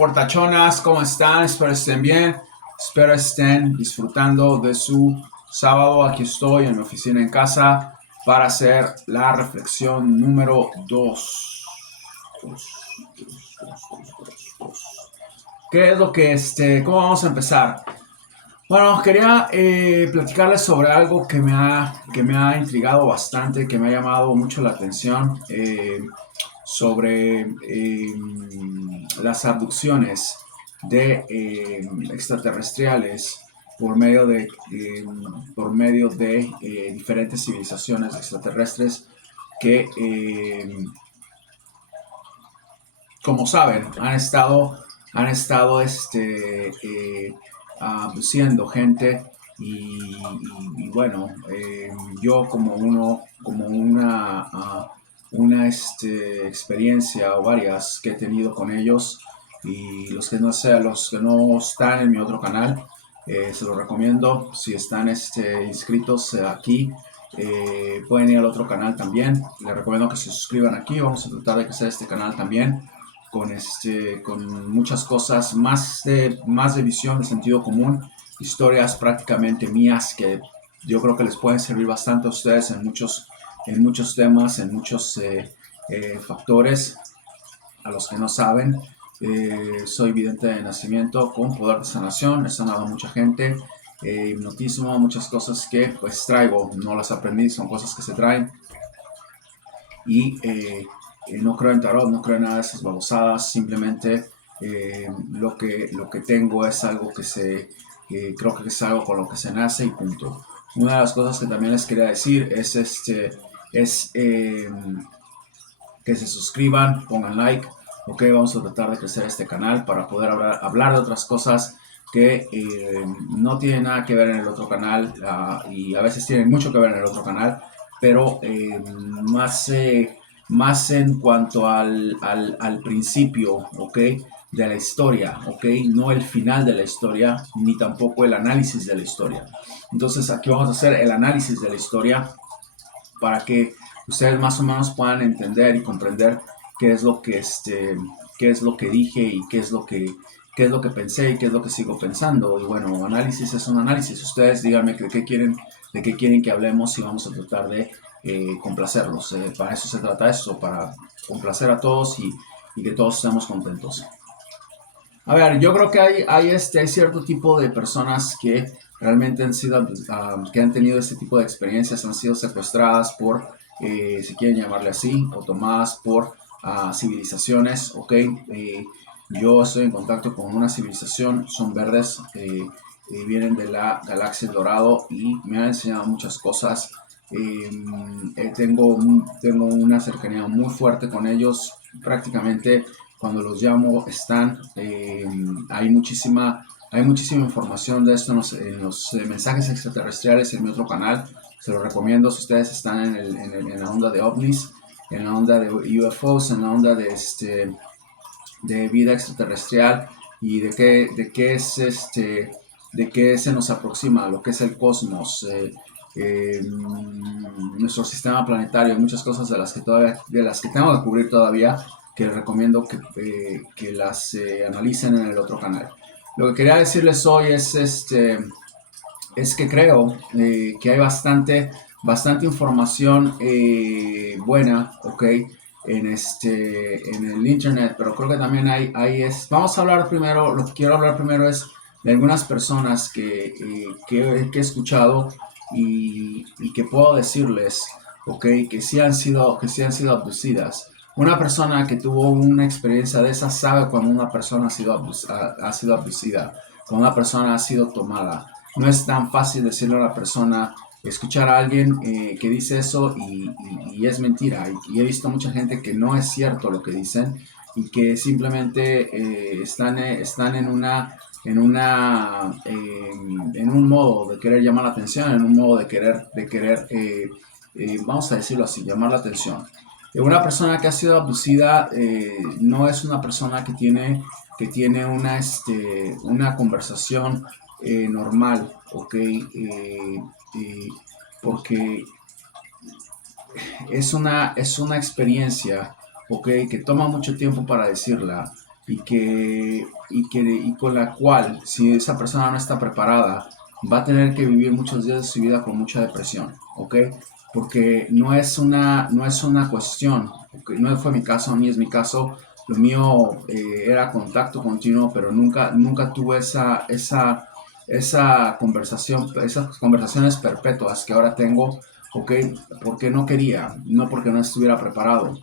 fortachonas, ¿cómo están? Espero estén bien, espero estén disfrutando de su sábado. Aquí estoy en mi oficina en casa para hacer la reflexión número 2. ¿Qué es lo que cómo vamos a empezar? Bueno, quería platicarles sobre algo que me ha intrigado bastante, que me ha llamado mucho la atención, sobre las abducciones de extraterrestriales por medio de diferentes civilizaciones extraterrestres que, como saben, han estado abduciendo gente y bueno, yo como una experiencia o varias que he tenido con ellos, y los que no están en mi otro canal, se los recomiendo. Si están inscritos aquí, pueden ir al otro canal también. Les recomiendo que se suscriban aquí. Vamos a tratar de crecer este canal también con muchas cosas más de visión, de sentido común, historias prácticamente mías que yo creo que les pueden servir bastante a ustedes en muchos temas, en muchos factores. A los que no saben, soy vidente de nacimiento con poder de sanación. He sanado a mucha gente, hipnotismo, muchas cosas que pues traigo, no las aprendí, son cosas que se traen. Y no creo en tarot, no creo en nada de esas babosadas. Simplemente lo que tengo es algo creo que es algo con lo que se nace y punto. Una de las cosas que también les quería decir es que se suscriban, pongan like. Ok, vamos a tratar de crecer este canal para poder hablar de otras cosas que no tienen nada que ver en el otro canal, y a veces tienen mucho que ver en el otro canal, pero más en cuanto al principio, ¿ok? De la historia, ¿ok? No el final de la historia, ni tampoco el análisis de la historia. Entonces aquí vamos a hacer el análisis de la historia para que ustedes más o menos puedan entender y comprender qué es lo que qué es lo que dije y qué es lo que pensé y qué es lo que sigo pensando. Y bueno, análisis es un análisis. Ustedes díganme de qué quieren que hablemos y vamos a tratar de complacerlos. Para eso se trata esto, para complacer a todos y que todos estemos contentos. A ver, yo creo que hay cierto tipo de personas que realmente que han tenido este tipo de experiencias, han sido secuestradas por, si quieren llamarle así, o tomadas por civilizaciones, ¿ok? Yo estoy en contacto con una civilización, son verdes, vienen de la galaxia Dorado y me han enseñado muchas cosas. Tengo una cercanía muy fuerte con ellos. Prácticamente cuando los llamo hay muchísima información de esto en los mensajes extraterrestriales en mi otro canal. Se los recomiendo si ustedes están en la onda de ovnis, en la onda de UFOs, en la onda de vida extraterrestrial, y de qué se nos aproxima, lo que es el cosmos, nuestro sistema planetario, muchas cosas de las que tengo que cubrir todavía, que les recomiendo que las analicen en el otro canal. Lo que quería decirles hoy es que creo que hay bastante información buena, ¿ok? En el internet, pero creo que también vamos a hablar primero. Lo que quiero hablar primero es de algunas personas que he escuchado y que puedo decirles, ¿ok? Que sí han sido abducidas. Una persona que tuvo una experiencia de esa sabe cuando una persona ha sido abducida, cuando una persona ha sido tomada. No es tan fácil decirle a una persona, escuchar a alguien que dice eso y es mentira. Y he visto mucha gente que no es cierto lo que dicen y que simplemente están en un modo de querer llamar la atención, en un modo de querer, vamos a decirlo así, llamar la atención. Una persona que ha sido abducida no es una persona que tiene una conversación normal, ¿ok? Porque es una experiencia, ¿ok? Que toma mucho tiempo para decirla. y con la cual, si esa persona no está preparada, va a tener que vivir muchos días de su vida con mucha depresión, ¿ok? Porque no es una cuestión, ¿okay? No fue mi caso, ni es mi caso. Lo mío era contacto continuo, pero nunca tuve esa conversación, esas conversaciones perpetuas que ahora tengo, ¿ok? Porque no quería, no porque no estuviera preparado.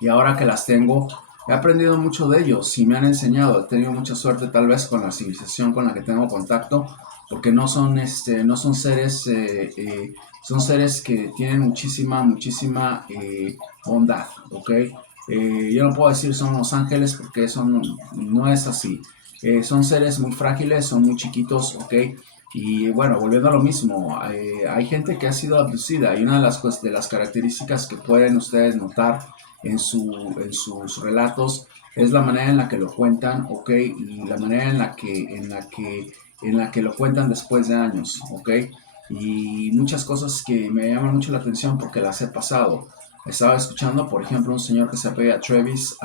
Y ahora que las tengo, he aprendido mucho de ellos y me han enseñado. He tenido mucha suerte tal vez con la civilización con la que tengo contacto, porque no son seres, son seres que tienen muchísima bondad, ¿ok? Yo no puedo decir son los ángeles porque eso no es así. Son seres muy frágiles, son muy chiquitos, ¿ok? Y bueno, volviendo a lo mismo, hay gente que ha sido abducida y una de de las características que pueden ustedes notar en sus relatos es la manera en la que lo cuentan, ¿ok? Y la manera en la que lo cuentan después de años, ¿ok? Y muchas cosas que me llaman mucho la atención porque las he pasado. Estaba escuchando, por ejemplo, un señor que se apellida Travis,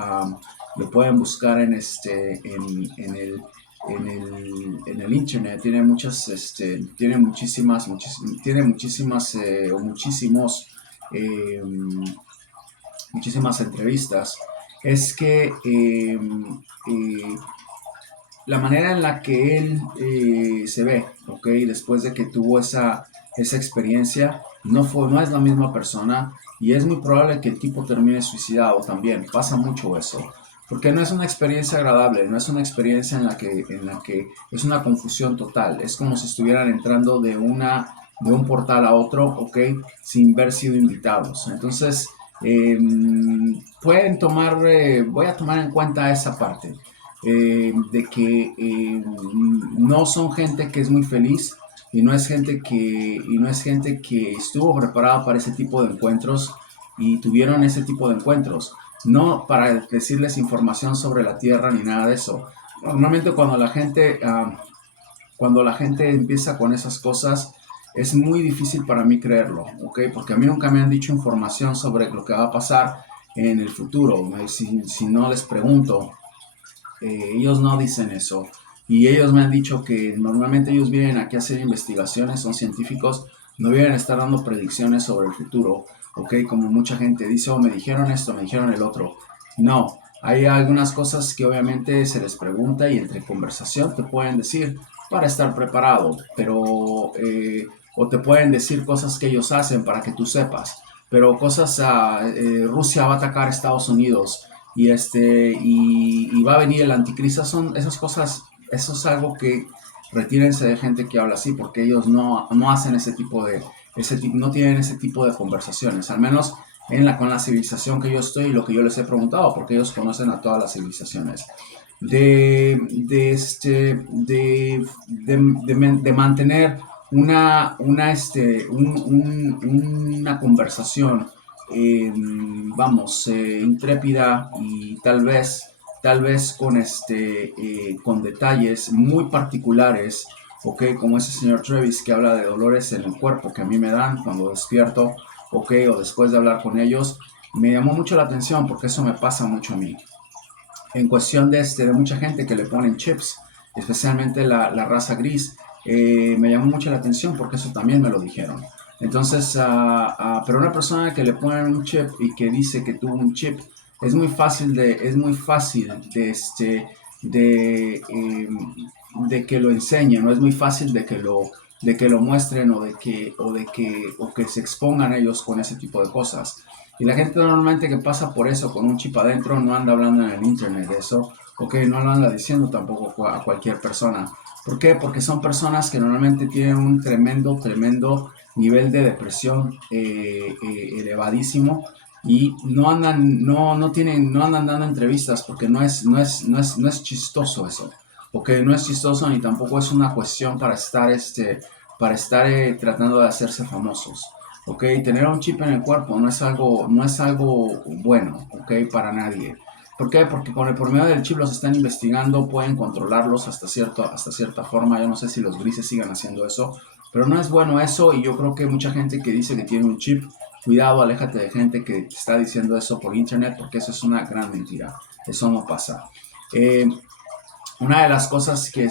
lo pueden buscar en el internet, tiene muchísimas o eh, muchísimas entrevistas, es que la manera en la que él se ve, ¿ok? Después de que tuvo esa experiencia, no es la misma persona y es muy probable que el tipo termine suicidado también. Pasa mucho eso. Porque no es una experiencia agradable, no es una experiencia en la que es una confusión total. Es como si estuvieran entrando de un portal a otro, ¿ok? Sin haber sido invitados. Entonces, eh, voy a tomar en cuenta esa parte de que no son gente que es muy feliz y no es gente que estuvo preparada para ese tipo de encuentros y tuvieron ese tipo de encuentros. No para decirles información sobre la Tierra ni nada de eso. Normalmente cuando la gente empieza con esas cosas, es muy difícil para mí creerlo, ¿ok? Porque a mí nunca me han dicho información sobre lo que va a pasar en el futuro. Si no les pregunto, ellos no dicen eso. Y ellos me han dicho que normalmente ellos vienen aquí a hacer investigaciones, son científicos, no vienen a estar dando predicciones sobre el futuro, ¿ok? Como mucha gente dice, oh, me dijeron esto, me dijeron el otro. No, hay algunas cosas que obviamente se les pregunta y entre conversación te pueden decir para estar preparado, pero o te pueden decir cosas que ellos hacen para que tú sepas, pero Rusia va a atacar a Estados Unidos y va a venir el anticristo, son esas cosas, eso es algo que retírense de gente que habla así, porque ellos no hacen no tienen ese tipo de conversaciones, al menos con la civilización que yo estoy y lo que yo les he preguntado, porque ellos conocen a todas las civilizaciones. De mantener una conversación intrépida y tal vez con detalles muy particulares, ok, como ese señor Travis que habla de dolores en el cuerpo que a mí me dan cuando despierto, ok, o después de hablar con ellos, me llamó mucho la atención porque eso me pasa mucho a mí. En cuestión de mucha gente que le ponen chips, especialmente la raza gris, me llamó mucho la atención porque eso también me lo dijeron. Entonces, pero una persona que le ponen un chip y que dice que tuvo un chip, es muy fácil de que lo enseñen, no es muy fácil de que lo muestren o que se expongan ellos con ese tipo de cosas. Y la gente normalmente que pasa por eso con un chip adentro no anda hablando en el internet de eso, ok, no lo anda diciendo tampoco a cualquier persona. ¿Por qué? Porque son personas que normalmente tienen un tremendo nivel de depresión elevadísimo y no andan dando entrevistas porque no es chistoso eso. Ok, no es chistoso ni tampoco es una cuestión para estar tratando de hacerse famosos. Ok, tener un chip en el cuerpo no es algo bueno, ok, para nadie. ¿Por qué? Porque por medio del chip los están investigando, pueden controlarlos hasta cierta forma. Yo no sé si los grises sigan haciendo eso, pero no es bueno eso y yo creo que mucha gente que dice que tiene un chip, cuidado, aléjate de gente que está diciendo eso por internet porque eso es una gran mentira. Eso no pasa. Eh, una de las cosas que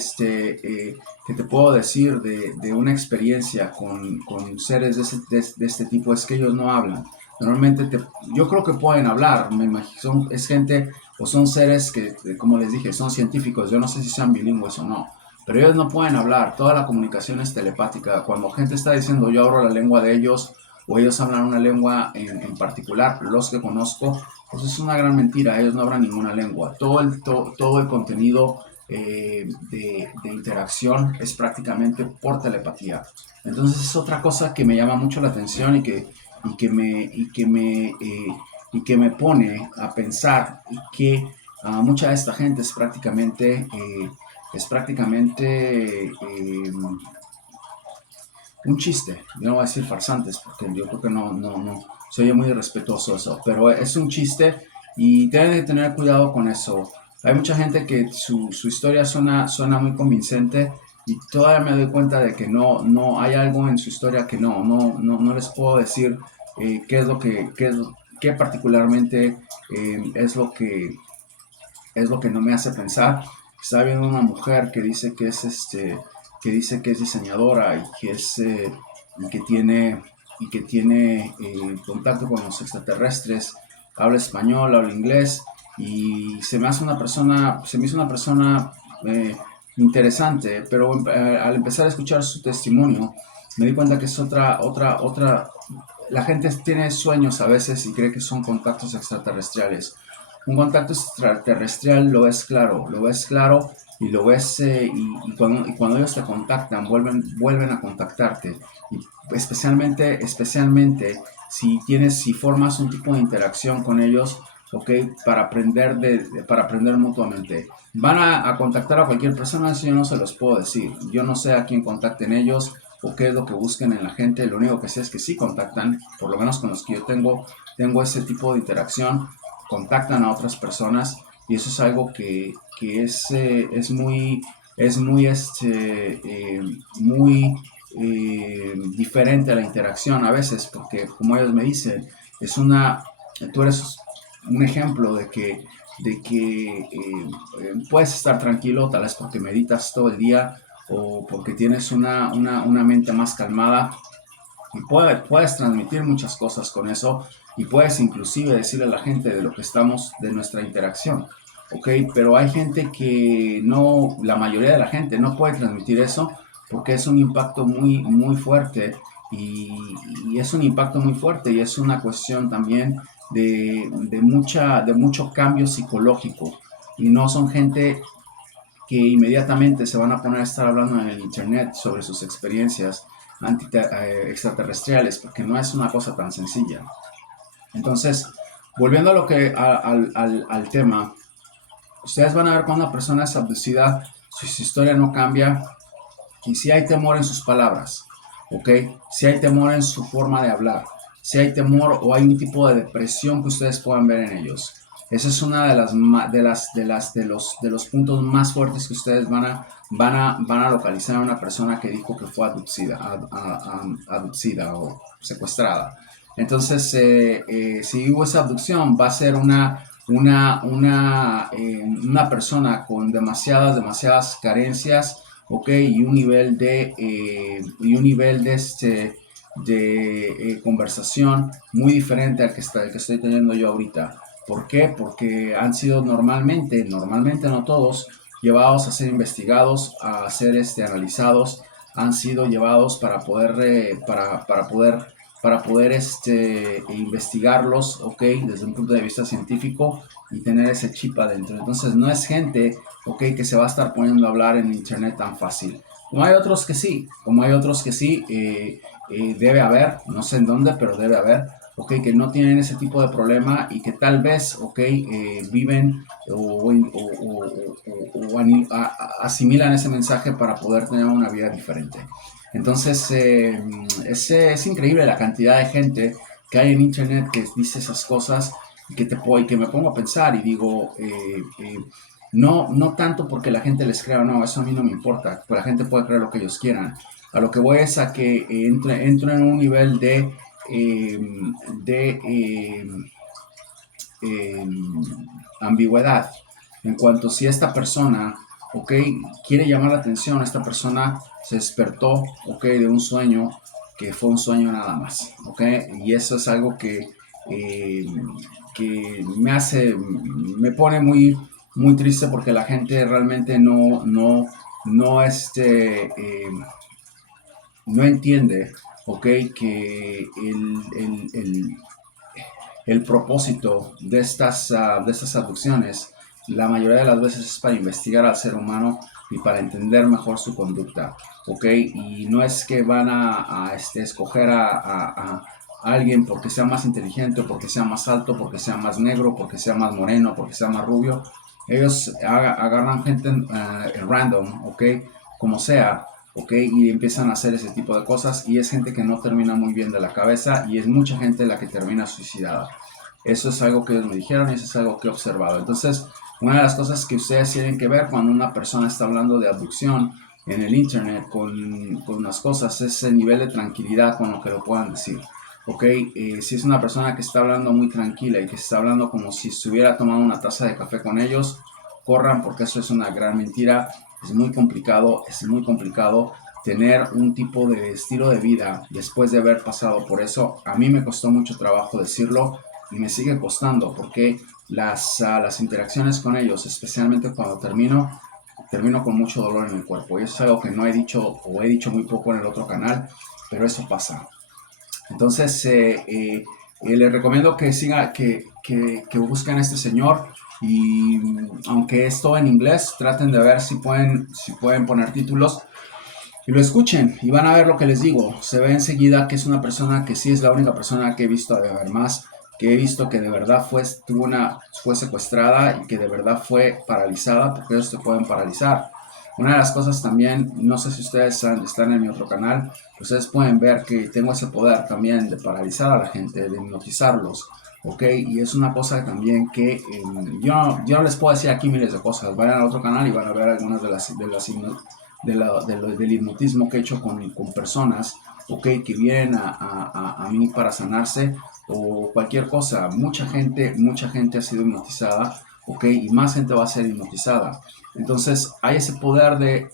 te puedo decir de una experiencia con seres de este tipo es que ellos no hablan. Normalmente yo creo que pueden hablar, me imagino, es gente o son seres que, como les dije, son científicos, yo no sé si sean bilingües o no, pero ellos no pueden hablar, toda la comunicación es telepática. Cuando gente está diciendo yo hablo la lengua de ellos o ellos hablan una lengua en particular, los que conozco, pues es una gran mentira, ellos no hablan ninguna lengua. Todo el contenido de interacción es prácticamente por telepatía. Entonces es otra cosa que me llama mucho la atención y que me, y que me, y que me pone a pensar y que mucha de esta gente es prácticamente un chiste. Yo no voy a decir farsantes porque yo creo que no, soy muy irrespetuoso eso, pero es un chiste y deben de tener cuidado con eso. Hay mucha gente que su historia suena muy convincente y todavía me doy cuenta de que no hay algo en su historia que no les puedo decir qué es lo qué particularmente es lo que no me hace pensar. Estaba viendo una mujer que dice que es diseñadora y que es y que tiene contacto con los extraterrestres, habla español, habla inglés y se me hizo una persona interesante, pero al empezar a escuchar su testimonio me di cuenta que es otra. La gente tiene sueños a veces y cree que son contactos extraterrestres. Un contacto extraterrestre lo ves claro y lo ves y cuando ellos te contactan, vuelven a contactarte. Y especialmente si formas un tipo de interacción con ellos, ok, para aprender mutuamente. Van a contactar a cualquier persona, eso yo no se los puedo decir. Yo no sé a quién contacten ellos o qué es lo que busquen en la gente. Lo único que sé es que sí contactan, por lo menos con los que yo tengo ese tipo de interacción, contactan a otras personas y eso es algo que es muy, muy diferente a la interacción a veces, porque como ellos me dicen, es tú eres un ejemplo de que puedes estar tranquilo, tal vez porque meditas todo el día o porque tienes una mente más calmada y puedes transmitir muchas cosas con eso y puedes inclusive decirle a la gente de lo que estamos, de nuestra interacción, ¿ok? Pero hay gente que no, la mayoría de la gente no puede transmitir eso porque es un impacto muy fuerte y, y es un impacto muy fuerte y es una cuestión también de mucho cambio psicológico y no son gente que inmediatamente se van a poner a estar hablando en el internet sobre sus experiencias extraterrestriales, porque no es una cosa tan sencilla. Entonces, volviendo a lo que al tema, ustedes van a ver cuando una persona es abducida, su historia no cambia y si hay temor en sus palabras, ¿ok? Si hay temor en su forma de hablar, si hay temor o hay un tipo de depresión que ustedes puedan ver en ellos. Esa es una de los puntos más fuertes que ustedes van a localizar a una persona que dijo que fue abducida o secuestrada. Entonces, si hubo esa abducción, va a ser una persona con demasiadas carencias, ok, y un nivel de conversación muy diferente al que estoy teniendo yo ahorita. ¿Por qué? Porque han sido normalmente no todos, llevados a ser investigados, a ser analizados, han sido llevados para poder investigarlos, ok, desde un punto de vista científico y tener ese chip adentro. Entonces no es gente, ok, que se va a estar poniendo a hablar en internet tan fácil. Como hay otros que sí, debe haber, no sé en dónde, pero debe haber, ok, que no tienen ese tipo de problema y que tal vez, ok, viven asimilan ese mensaje para poder tener una vida diferente. Entonces, es increíble la cantidad de gente que hay en internet que dice esas cosas y que me pongo a pensar y digo, no tanto porque la gente les crea o no, eso a mí no me importa, pues la gente puede creer lo que ellos quieran. A lo que voy es a que entro en un nivel eh, de ambigüedad. en cuanto si esta persona, ok, quiere llamar la atención, esta persona se despertó, ok, de un sueño que fue un sueño nada más, ok, y eso es algo eh, que me pone muy triste porque la gente realmente no, no entiende, ok, que el propósito de estas abducciones la mayoría de las veces es para investigar al ser humano y para entender mejor su conducta, ¿ok? Y no es que van escoger a alguien porque sea más inteligente, porque sea más alto, porque sea más negro, porque sea más moreno, porque sea más rubio. Ellos agarran gente random, ¿ok? Como sea, ¿ok? Y empiezan a hacer ese tipo de cosas y es gente que no termina muy bien de la cabeza y es mucha gente la que termina suicidada. Eso es algo que ellos me dijeron y eso es algo que he observado. Entonces, una de las cosas que ustedes tienen que ver cuando una persona está hablando de abducción en el internet con las cosas es el nivel de tranquilidad con lo que lo puedan decir. Ok, si es una persona que está hablando muy tranquila y que está hablando como si estuviera tomando una taza de café con ellos, corran porque eso es una gran mentira. Es muy complicado tener un tipo de estilo de vida después de haber pasado por eso. A mí me costó mucho trabajo decirlo y me sigue costando porque las interacciones con ellos, especialmente cuando termino con mucho dolor en el cuerpo. Y eso es algo que no he dicho o he dicho muy poco en el otro canal, pero eso pasa. Entonces, les recomiendo que siga, que busquen a este señor y aunque es todo en inglés, traten de ver si pueden poner títulos y lo escuchen y van a ver lo que les digo. Se ve enseguida que es una persona que sí es la única persona que he visto, además, que he visto que de verdad fue secuestrada y que de verdad fue paralizada, porque ellos te pueden paralizar. Una de las cosas también, no sé si ustedes están en mi otro canal, ustedes pueden ver que tengo ese poder también de paralizar a la gente, de hipnotizarlos, ¿ok? Y es una cosa también que yo no les puedo decir aquí miles de cosas. Vayan al otro canal y van a ver algunas del hipnotismo que he hecho con personas, okay, que vienen a mí para sanarse o cualquier cosa. Mucha gente ha sido hipnotizada, okay, y más gente va a ser hipnotizada. Entonces hay ese poder de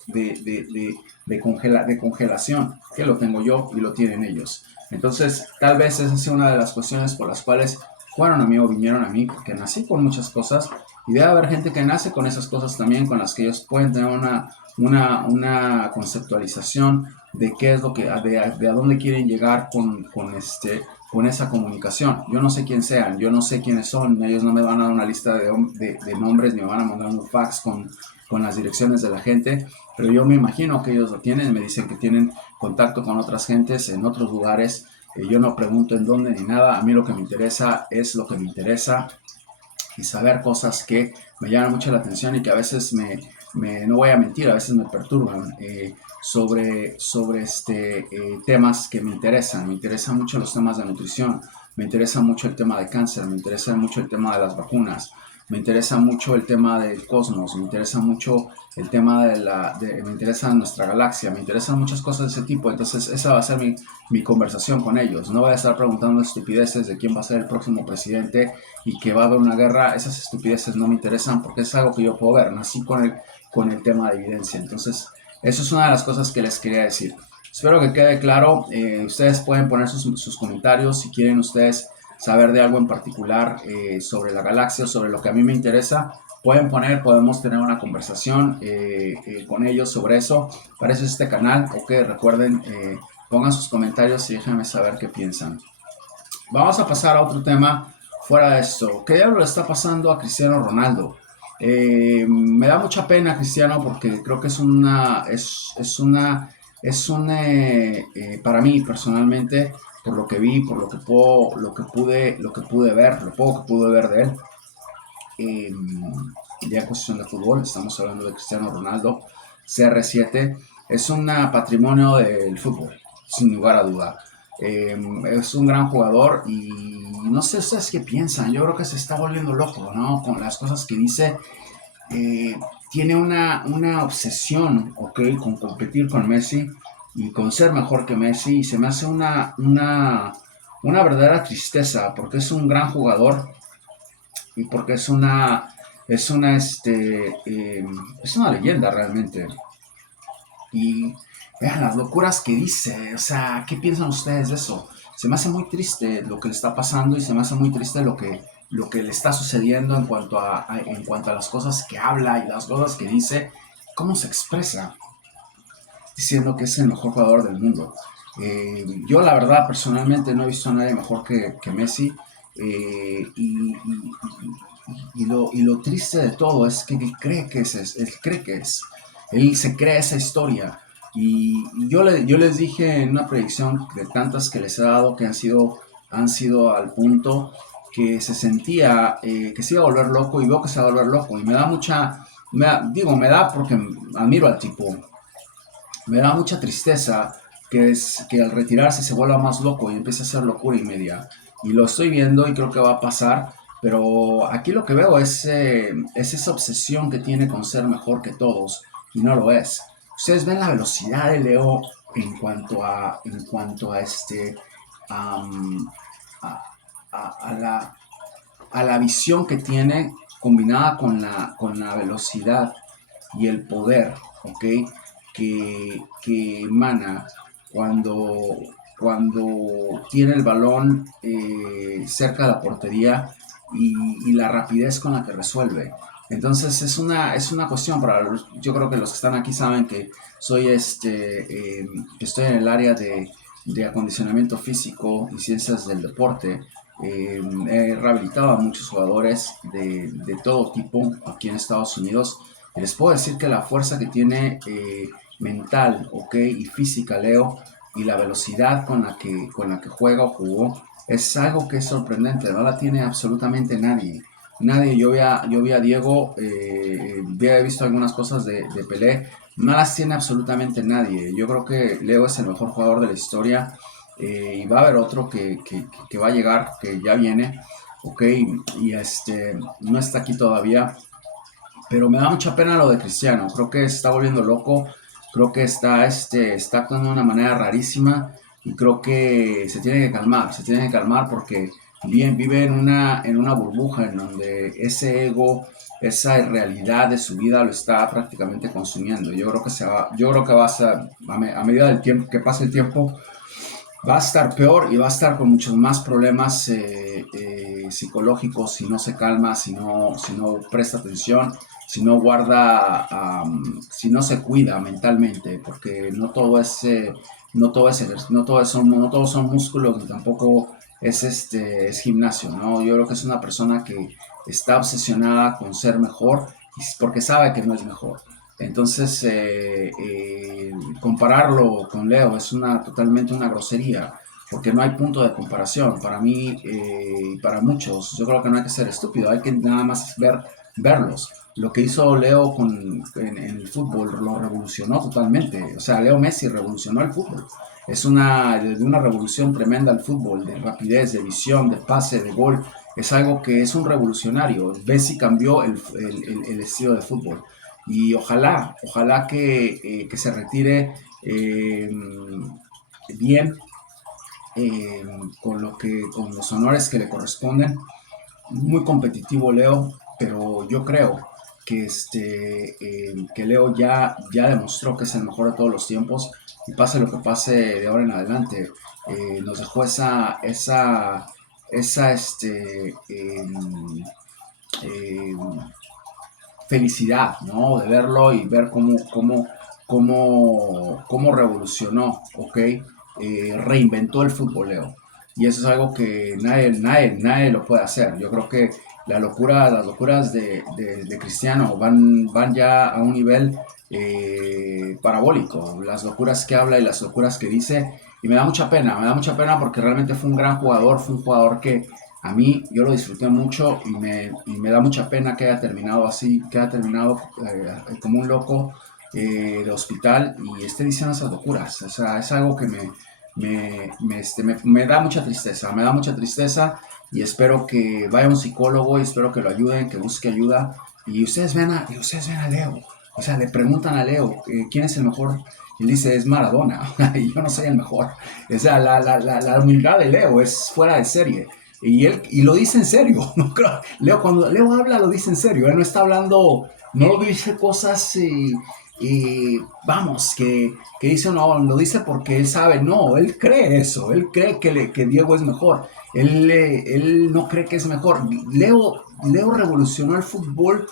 congelación que lo tengo yo y lo tienen ellos. Entonces tal vez esa sea una de las cuestiones por las cuales fueron a mí o vinieron a mí, porque nací con muchas cosas y debe haber gente que nace con esas cosas también, con las que ellos pueden tener una conceptualización de qué es lo que, de a dónde quieren llegar con esa comunicación. Yo no sé quién sean, yo no sé quiénes son, ellos no me van a dar una lista de nombres ni me van a mandar un fax con las direcciones de la gente, pero yo me imagino que ellos lo tienen, me dicen que tienen contacto con otras gentes en otros lugares. Yo no pregunto en dónde ni nada, a mí lo que me interesa es lo que me interesa y saber cosas que me llaman mucho la atención y que a veces no voy a mentir, a veces me perturban sobre temas que me interesan. Me interesan mucho los temas de nutrición, me interesa mucho el tema de cáncer, me interesa mucho el tema de las vacunas, me interesa mucho el tema del cosmos, me interesa mucho el tema me interesa nuestra galaxia, me interesan muchas cosas de ese tipo. Entonces esa va a ser mi conversación con ellos. No voy a estar preguntando estupideces de quién va a ser el próximo presidente y que va a haber una guerra. Esas estupideces no me interesan porque es algo que yo puedo ver. Nací con el tema de evidencia. Entonces eso es una de las cosas que les quería decir. Espero que quede claro. Ustedes pueden poner sus comentarios si quieren ustedes saber de algo en particular sobre la galaxia, sobre lo que a mí me interesa. Podemos tener una conversación con ellos sobre eso. Para eso es este canal. Ok, recuerden, pongan sus comentarios y déjenme saber qué piensan. Vamos a pasar a otro tema fuera de esto. ¿Qué diablo le está pasando a Cristiano Ronaldo? Me da mucha pena Cristiano porque creo que para mí personalmente, por lo que vi, por lo que pude ver, lo poco que pude ver de él, eh, ya en cuestión de fútbol, estamos hablando de Cristiano Ronaldo, CR7, es un patrimonio del fútbol, sin lugar a duda. Es un gran jugador y no sé ustedes qué piensan, yo creo que se está volviendo loco, ¿no? Con las cosas que dice, eh, tiene una obsesión, ¿ok? Con competir con Messi y con ser mejor que Messi y se me hace una verdadera tristeza porque es un gran jugador y porque es Es una leyenda realmente. Y vean las locuras que dice, o sea, ¿qué piensan ustedes de eso? Se me hace muy triste lo que le está pasando y se me hace muy triste lo que le está sucediendo en cuanto a las cosas que habla y las cosas que dice, cómo se expresa, diciendo que es el mejor jugador del mundo. Yo la verdad personalmente no he visto a nadie mejor que Messi, y lo triste de todo es que él cree que es, él se cree esa historia. Y yo les dije en una predicción de tantas que les he dado que han sido al punto que se sentía que se iba a volver loco y veo que se va a volver loco. Y me da me da porque admiro al tipo, me da mucha tristeza que al retirarse se vuelva más loco y empiece a hacer locura y media. Y lo estoy viendo y creo que va a pasar, pero aquí lo que veo es esa obsesión que tiene con ser mejor que todos y no lo es. Ustedes ven la velocidad de Leo en cuanto a um, a, a la visión que tiene combinada con la velocidad y el poder, ¿ok? Que emana cuando, cuando tiene el balón cerca de la portería y la rapidez con la que resuelve. Entonces es una cuestión yo creo que los que están aquí saben que soy que estoy en el área de acondicionamiento físico y ciencias del deporte. He rehabilitado a muchos jugadores de todo tipo aquí en Estados Unidos. Y les puedo decir que la fuerza que tiene mental, ¿ok? Y física Leo y la velocidad con la que juega o jugó es algo que es sorprendente, no la tiene absolutamente nadie. Nadie, yo vi a Diego, había visto algunas cosas de Pelé, no las tiene absolutamente nadie. Yo creo que Leo es el mejor jugador de la historia, y va a haber otro que va a llegar, que ya viene, ok, y no está aquí todavía, pero me da mucha pena lo de Cristiano. Creo que se está volviendo loco. Creo que está actuando de una manera rarísima. Y creo que se tiene que calmar. Se tiene que calmar porque bien vive en una burbuja en donde ese ego, esa irrealidad de su vida lo está prácticamente consumiendo. Yo creo que va a ser, a medida del tiempo que pase el tiempo, va a estar peor y va a estar con muchos más problemas psicológicos si no se calma, si no presta atención, si no guarda, si no se cuida mentalmente, porque no todos son músculos ni tampoco es gimnasio, ¿no? Yo creo que es una persona que está obsesionada con ser mejor porque sabe que no es mejor. Entonces, compararlo con Leo es totalmente una grosería, porque no hay punto de comparación. Para mí y para muchos, yo creo que no hay que ser estúpido, hay que nada más verlos. Lo que hizo Leo en el fútbol lo revolucionó totalmente. O sea, Leo Messi revolucionó el fútbol. De una revolución tremenda al fútbol, de rapidez, de visión, de pase, de gol. Es algo que es un revolucionario. Messi cambió el estilo de fútbol. Y ojalá que se retire bien, eh, con los honores que le corresponden. Muy competitivo Leo, pero yo creo que Leo ya demostró que es el mejor de todos los tiempos y pase lo que pase de ahora en adelante, nos dejó esa eh, felicidad, ¿no? De verlo y ver cómo revolucionó, ¿ok? Reinventó el futboleo. Y eso es algo que nadie lo puede hacer. Yo creo que las locuras de Cristiano van ya a un nivel parabólico. Las locuras que habla y las locuras que dice. Y me da mucha pena porque realmente fue un gran jugador, fue un jugador que a mí yo lo disfruté mucho y me da mucha pena que haya terminado así, que haya terminado como un loco de hospital y esté diciendo esas locuras. O sea, es algo que me da me da mucha tristeza y espero que vaya a un psicólogo y espero que lo ayuden, que busque ayuda. Y ustedes ven a Leo, o sea, le preguntan a Leo quién es el mejor. Y él dice, es Maradona, y yo no soy el mejor. O sea, la humildad de Leo es fuera de serie. Y lo dice en serio. No creo, Leo, cuando Leo habla, lo dice en serio. Él no está hablando, no lo dice cosas, vamos, que dice, no, lo dice porque él sabe. No, él cree eso. Él cree que Diego es mejor. Él no cree que es mejor. Leo revolucionó el fútbol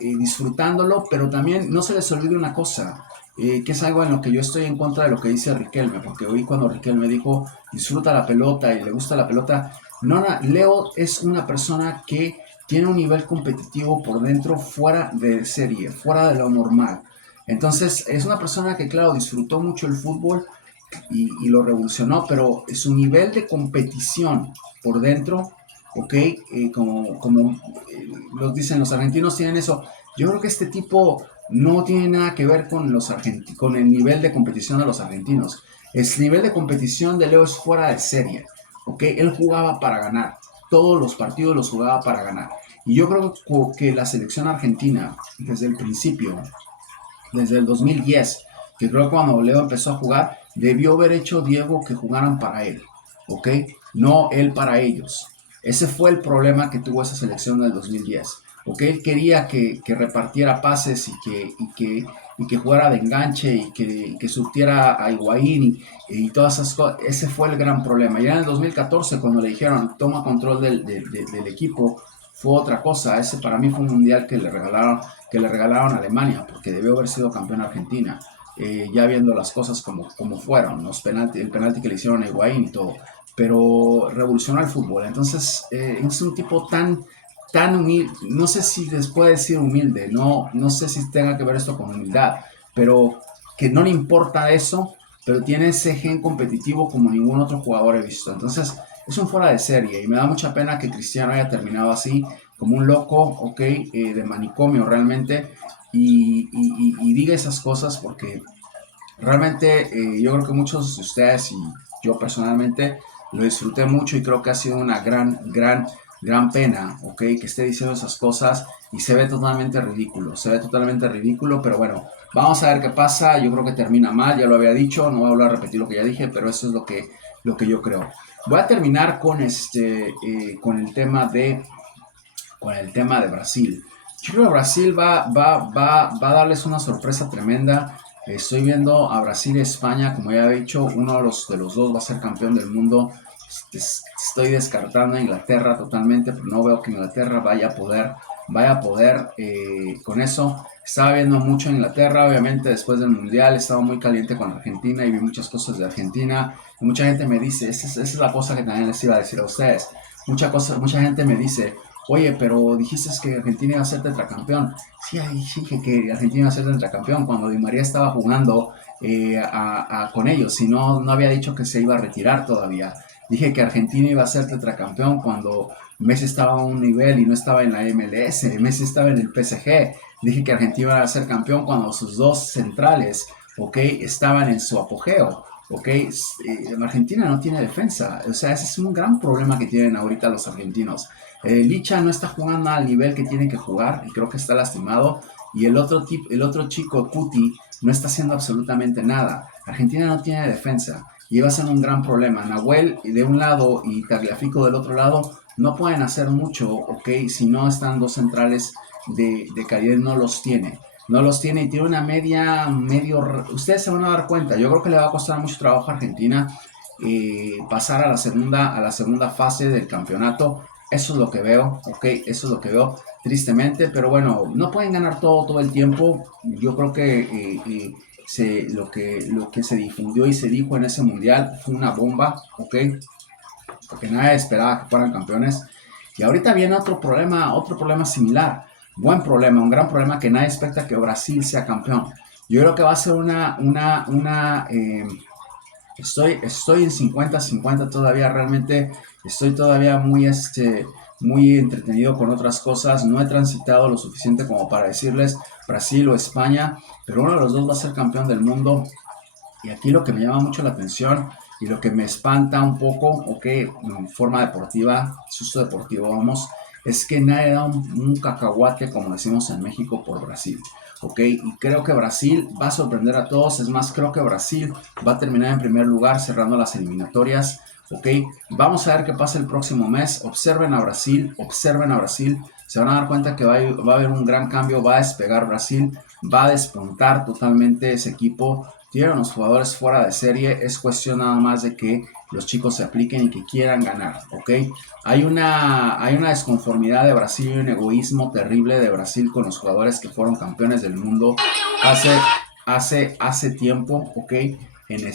disfrutándolo, pero también no se les olvide una cosa, que es algo en lo que yo estoy en contra de lo que dice Riquelme, porque oí cuando Riquelme dijo disfruta la pelota y le gusta la pelota. No, no, Leo es una persona que tiene un nivel competitivo por dentro fuera de serie, fuera de lo normal. Entonces es una persona que, claro, disfrutó mucho el fútbol y lo revolucionó, pero su nivel de competición por dentro, ¿ok? Como los dicen los argentinos, tienen eso. Yo creo que este tipo no tiene nada que ver con, con el nivel de competición de los argentinos. El nivel de competición de Leo es fuera de serie, ¿ok? Él jugaba para ganar. Todos los partidos los jugaba para ganar. Y yo creo que la selección argentina, desde el principio, desde el 2010, que creo que cuando Leo empezó a jugar, debió haber hecho Diego que jugaran para él, ¿ok? No él para ellos. Ese fue el problema que tuvo esa selección del 2010, ¿ok? Él quería que repartiera pases y que jugara de enganche y que surtiera a Higuaín y todas esas cosas. Ese fue el gran problema. Ya en el 2014, cuando le dijeron toma control del equipo, fue otra cosa. Ese para mí fue un mundial que le regalaron a Alemania, porque debió haber sido campeón Argentina, ya viendo las cosas como fueron, el penalti que le hicieron a Higuaín y todo, pero revolucionó el fútbol. Entonces, es un tipo tan humilde, no sé si les puede decir humilde, no sé si tenga que ver esto con humildad, pero que no le importa eso, pero tiene ese gen competitivo como ningún otro jugador he visto. Entonces, es un fuera de serie y me da mucha pena que Cristiano haya terminado así, como un loco, ok, de manicomio realmente, y diga esas cosas porque realmente yo creo que muchos de ustedes y yo personalmente lo disfruté mucho y creo que ha sido una gran pena, ok, que esté diciendo esas cosas y se ve totalmente ridículo, pero bueno, vamos a ver qué pasa. Yo creo que termina mal, ya lo había dicho, no voy a volver a repetir lo que ya dije, pero eso es lo que yo creo. Voy a terminar con el tema de Brasil. Yo creo que Brasil va a darles una sorpresa tremenda. Estoy viendo a Brasil y España, como ya he dicho, uno de los dos va a ser campeón del mundo. Estoy descartando a Inglaterra totalmente, pero no veo que Inglaterra vaya a poder con eso. Estaba viendo mucho a Inglaterra, obviamente después del Mundial, estaba muy caliente con Argentina y vi muchas cosas de Argentina. Y mucha gente me dice, esa es la cosa que también les iba a decir a ustedes. Mucha gente me dice, oye, pero dijiste que Argentina iba a ser tetracampeón. Sí, ahí dije que Argentina iba a ser tetracampeón cuando Di María estaba jugando con ellos. Y no había dicho que se iba a retirar todavía. Dije que Argentina iba a ser tetracampeón cuando Messi estaba a un nivel y no estaba en la MLS. Messi estaba en el PSG. Dije que Argentina iba a ser campeón cuando sus dos centrales, ok, estaban en su apogeo. Ok, Argentina no tiene defensa. O sea, ese es un gran problema que tienen ahorita los argentinos. Licha no está jugando al nivel que tiene que jugar y creo que está lastimado. Y el otro chico, Cuti, no está haciendo absolutamente nada. Argentina no tiene defensa y va a ser un gran problema. Nahuel de un lado y Tagliafico del otro lado no pueden hacer mucho, ok, si no están dos centrales de calidad, no los tiene. No los tiene y tiene una medio. Ustedes se van a dar cuenta. Yo creo que le va a costar mucho trabajo a Argentina pasar a la segunda fase del campeonato. Eso es lo que veo, ok, eso es lo que veo tristemente, pero bueno, no pueden ganar todo el tiempo. Yo creo que lo que se difundió y se dijo en ese mundial fue una bomba, ok, porque nadie esperaba que fueran campeones. Y ahorita viene otro problema similar, buen problema, un gran problema que nadie espera que Brasil sea campeón. Yo creo que va a ser Estoy en 50-50 todavía, realmente estoy todavía muy entretenido con otras cosas, no he transitado lo suficiente como para decirles Brasil o España, pero uno de los dos va a ser campeón del mundo. Y aquí lo que me llama mucho la atención y lo que me espanta un poco, ok, en forma deportiva, susto deportivo, vamos, es que nadie da un cacahuate, como decimos en México, por Brasil. Ok, y creo que Brasil va a sorprender a todos. Es más, creo que Brasil va a terminar en primer lugar cerrando las eliminatorias. ¿ok? Vamos a ver qué pasa el próximo mes. Observen a Brasil, observen a Brasil. Se van a dar cuenta que va a haber un gran cambio, va a despegar Brasil, va a despuntar totalmente ese equipo. Tienen unos jugadores fuera de serie, es cuestión nada más de que los chicos se apliquen y que quieran ganar, ¿ok? Hay una desconformidad de Brasil y un egoísmo terrible de Brasil con los jugadores que fueron campeones del mundo hace, hace tiempo, ¿ok? En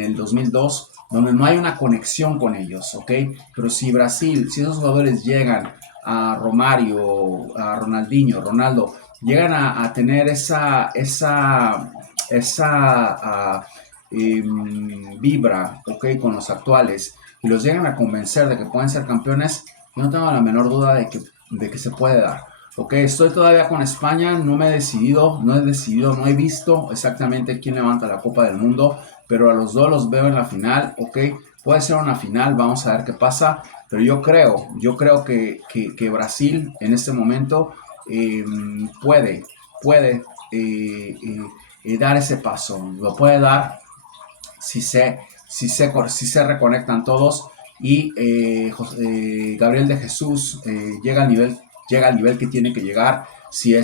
el 2002, donde no hay una conexión con ellos, ¿ok? Pero si Brasil, si esos jugadores llegan a Romario, a Ronaldinho, Ronaldo, llegan a tener vibra, ¿ok? Con los actuales y los llegan a convencer de que pueden ser campeones, yo no tengo la menor duda de que se puede dar. Ok, estoy todavía con España, no me he decidido, no he visto exactamente quién levanta la Copa del Mundo, pero a los dos los veo en la final, ok, puede ser una final, vamos a ver qué pasa, pero yo creo que Brasil en este momento eh, puede dar ese paso, lo puede dar si se reconectan todos y Gabriel de Jesús llega al nivel que tiene que llegar, si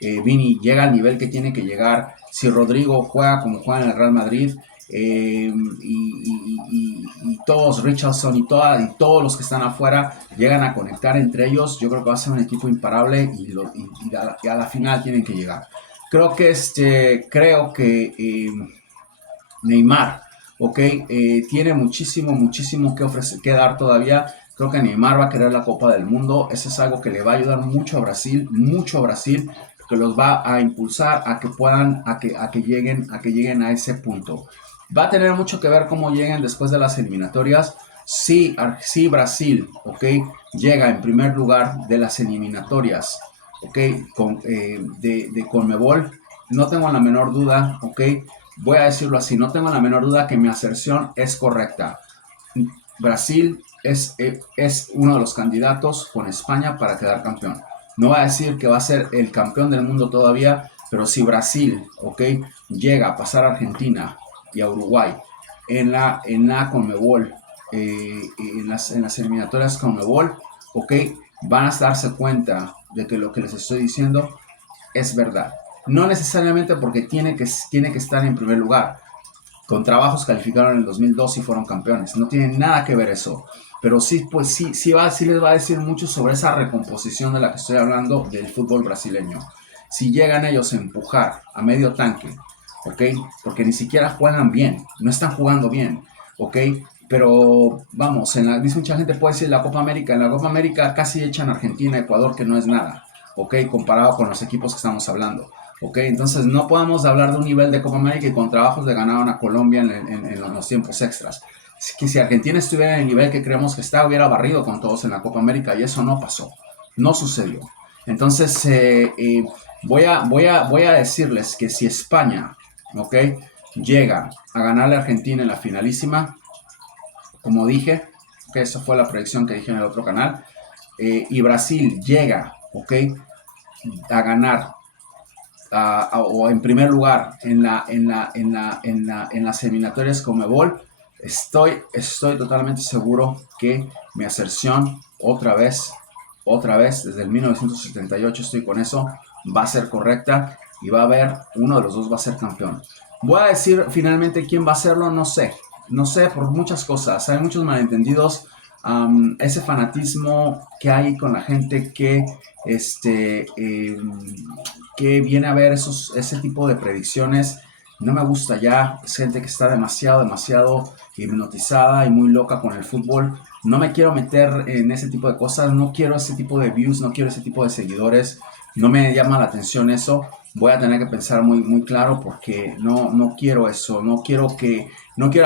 Vini llega al nivel que tiene que llegar, si Rodrigo juega como juega en el Real Madrid, y todos, Richardson y todos los que están afuera llegan a conectar entre ellos, yo creo que va a ser un equipo imparable y a la final tienen que llegar. Creo que Neymar, ¿ok? Tiene muchísimo, muchísimo que ofrecer, que dar todavía. Creo que Neymar va a querer la Copa del Mundo. Eso es algo que le va a ayudar mucho a Brasil, que los va a impulsar a que puedan, a que lleguen a ese punto. Va a tener mucho que ver cómo lleguen después de las eliminatorias. Si Brasil, ¿ok? Llega en primer lugar de las eliminatorias, ¿ok? De Conmebol, no tengo la menor duda, ¿ok? Voy a decirlo así, no tengo la menor duda que mi aserción es correcta. Brasil es uno de los candidatos con España para quedar campeón. No voy a decir que va a ser el campeón del mundo todavía, pero si Brasil, ¿ok? Llega a pasar a Argentina y a Uruguay en la Conmebol, en las eliminatorias Conmebol, ¿ok? Van a darse cuenta de que lo que les estoy diciendo es verdad. No necesariamente porque tiene que estar en primer lugar. Con trabajos calificaron en el 2002 y fueron campeones. No tiene nada que ver eso. Pero sí, pues sí les va a decir mucho sobre esa recomposición de la que estoy hablando del fútbol brasileño. Si llegan ellos a empujar a medio tanque, ¿ok? Porque ni siquiera juegan bien, no están jugando bien, ¿ok? Pero vamos, dice mucha gente, puede decir la Copa América. En la Copa América casi echan a Argentina, Ecuador, que no es nada, ¿ok? Comparado con los equipos que estamos hablando. Ok, entonces no podemos hablar de un nivel de Copa América y con trabajos le ganaron a Colombia en los tiempos extras. Si Argentina estuviera en el nivel que creemos que está, hubiera barrido con todos en la Copa América y eso no pasó, no sucedió. Entonces voy a decirles que si España, ok, llega a ganarle a Argentina en la finalísima, como dije, que esa fue la predicción que dije en el otro canal, y Brasil llega, ok, a ganar o en primer lugar en las eliminatorias Conmebol, estoy totalmente seguro que mi aserción otra vez, desde el 1978 estoy con eso, va a ser correcta y va a haber, uno de los dos va a ser campeón. Voy a decir finalmente quién va a serlo, no sé por muchas cosas, hay muchos malentendidos, ese fanatismo que hay con la gente que viene a ver ese tipo de predicciones. No me gusta ya, es gente que está demasiado, demasiado hipnotizada y muy loca con el fútbol. No me quiero meter en ese tipo de cosas, no quiero ese tipo de views, no quiero ese tipo de seguidores, no me llama la atención eso. Voy a tener que pensar muy, muy claro porque no quiero eso, no quiero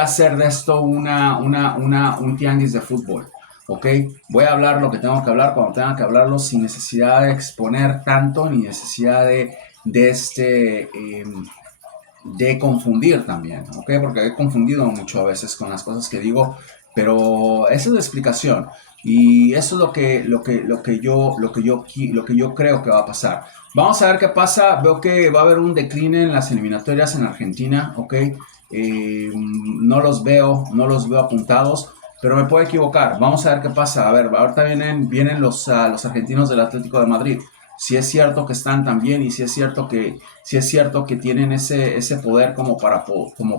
hacer de esto un tianguis de fútbol. ¿Ok? Voy a hablar lo que tengo que hablar cuando tenga que hablarlo sin necesidad de exponer tanto ni necesidad de confundir también, ¿ok? Porque he confundido mucho a veces con las cosas que digo, pero esa es la explicación. Y eso es lo que yo creo que va a pasar. Vamos a ver qué pasa. Veo que va a haber un decline en las eliminatorias en Argentina, ¿ok? No los veo apuntados, pero me puedo equivocar. Vamos a ver qué pasa. A ver, ahorita vienen los argentinos del Atlético de Madrid. Si es cierto que están tan bien y si es cierto que tienen ese poder como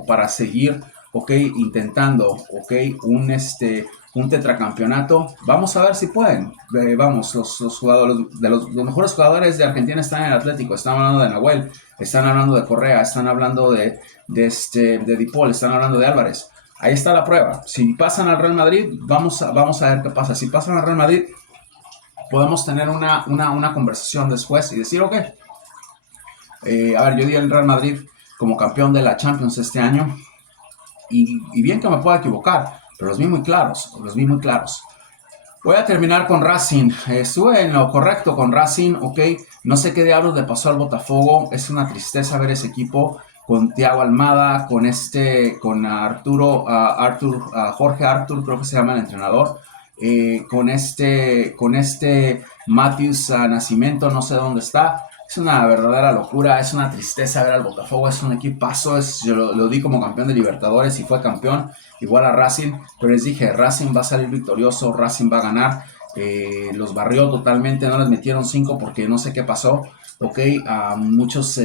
para seguir, ¿ok? Intentando, ¿ok? Un tetracampeonato. Vamos a ver si pueden. Vamos, los jugadores, los mejores jugadores de Argentina están en el Atlético. Están hablando de Nahuel, están hablando de Correa, están hablando de Dipol, están hablando de Álvarez. Ahí está la prueba. Si pasan al Real Madrid, vamos a ver qué pasa. Si pasan al Real Madrid, podemos tener una conversación después y decir, ok, a ver, yo di el Real Madrid como campeón de la Champions este año y bien que me pueda equivocar, pero los vi muy claros, los vi muy claros. Voy a terminar con Racing. Estuve en lo correcto con Racing, ok. No sé qué diablos le pasó al Botafogo. Es una tristeza ver ese equipo con Thiago Almada, con Jorge Artur, creo que se llama el entrenador. Con este Matthews Nascimento, no sé dónde está. Es una verdadera locura, es una tristeza ver al Botafogo, es un equipazo, yo lo di como campeón de Libertadores y fue campeón, igual a Racing, pero les dije, Racing va a salir victorioso, Racing va a ganar, los barrió totalmente, no les metieron 5 porque no sé qué pasó, ok, a muchos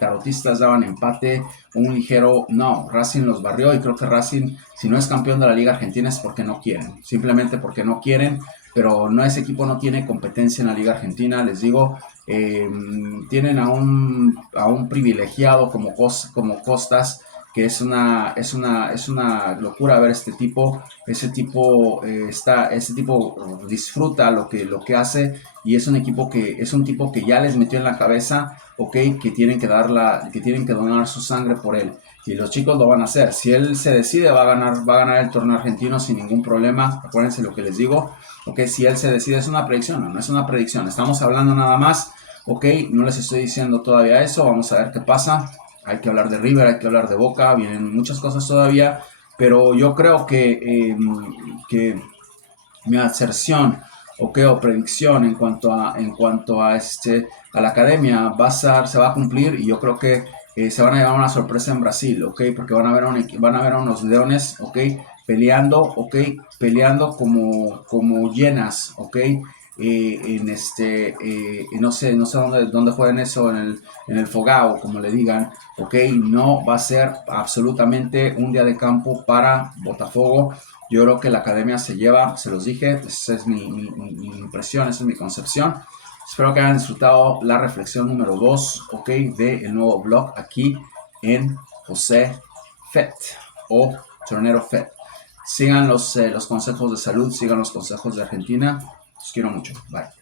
tarotistas daban empate, un ligero, no, Racing los barrió y creo que Racing, si no es campeón de la Liga Argentina es porque no quieren, simplemente porque no quieren, pero no, ese equipo no tiene competencia en la Liga Argentina, les digo, tienen a un privilegiado como Costas, que es una locura ver ese tipo disfruta lo que hace y es un tipo que ya les metió en la cabeza, ok, que tienen que donar su sangre por él. Y los chicos lo van a hacer. Si él se decide, va a ganar el torneo argentino sin ningún problema. Acuérdense lo que les digo. Ok, si él se decide, es una predicción, no es una predicción. Estamos hablando nada más. Ok, no les estoy diciendo todavía eso. Vamos a ver qué pasa. Hay que hablar de River, hay que hablar de Boca. Vienen muchas cosas todavía. Pero yo creo que mi aserción o predicción en cuanto a la academia se va a cumplir y yo creo que se van a llevar una sorpresa en Brasil, ¿ok? Porque van a ver a unos leones, ¿ok? Peleando como llenas, ¿ok? No sé dónde juegan eso, en el Fogao, como le digan, ¿ok? No va a ser absolutamente un día de campo para Botafogo. Yo creo que la academia se lleva, se los dije, esa es mi impresión, esa es mi concepción. Espero que hayan disfrutado la reflexión número 2, ok, del nuevo blog aquí en José Fett o Tornero Fett. Sigan los consejos de salud, sigan los consejos de Argentina. Los quiero mucho. Bye.